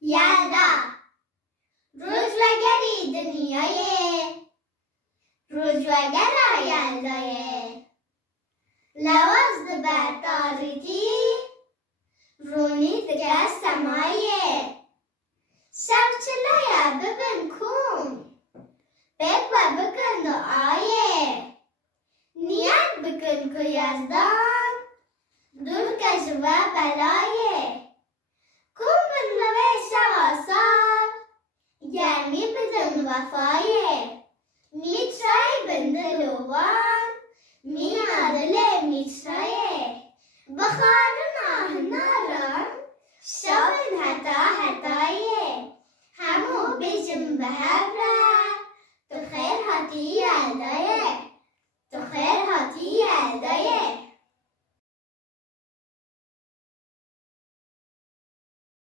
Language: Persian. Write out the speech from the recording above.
یلدا روزوگری دنیای روزوگر یلدای لوازد بر تاریکی رونی دگر سمایه شفچلای ببن کن بگو بکن دعایه نیت بکن که یزدان دور کش و بلایه کن بنوه شواسار گرمی بدن وفایه میترای بندلوان میادل میترایه بخارن آهناران شابن حتا حتایه همو بجم به هبرا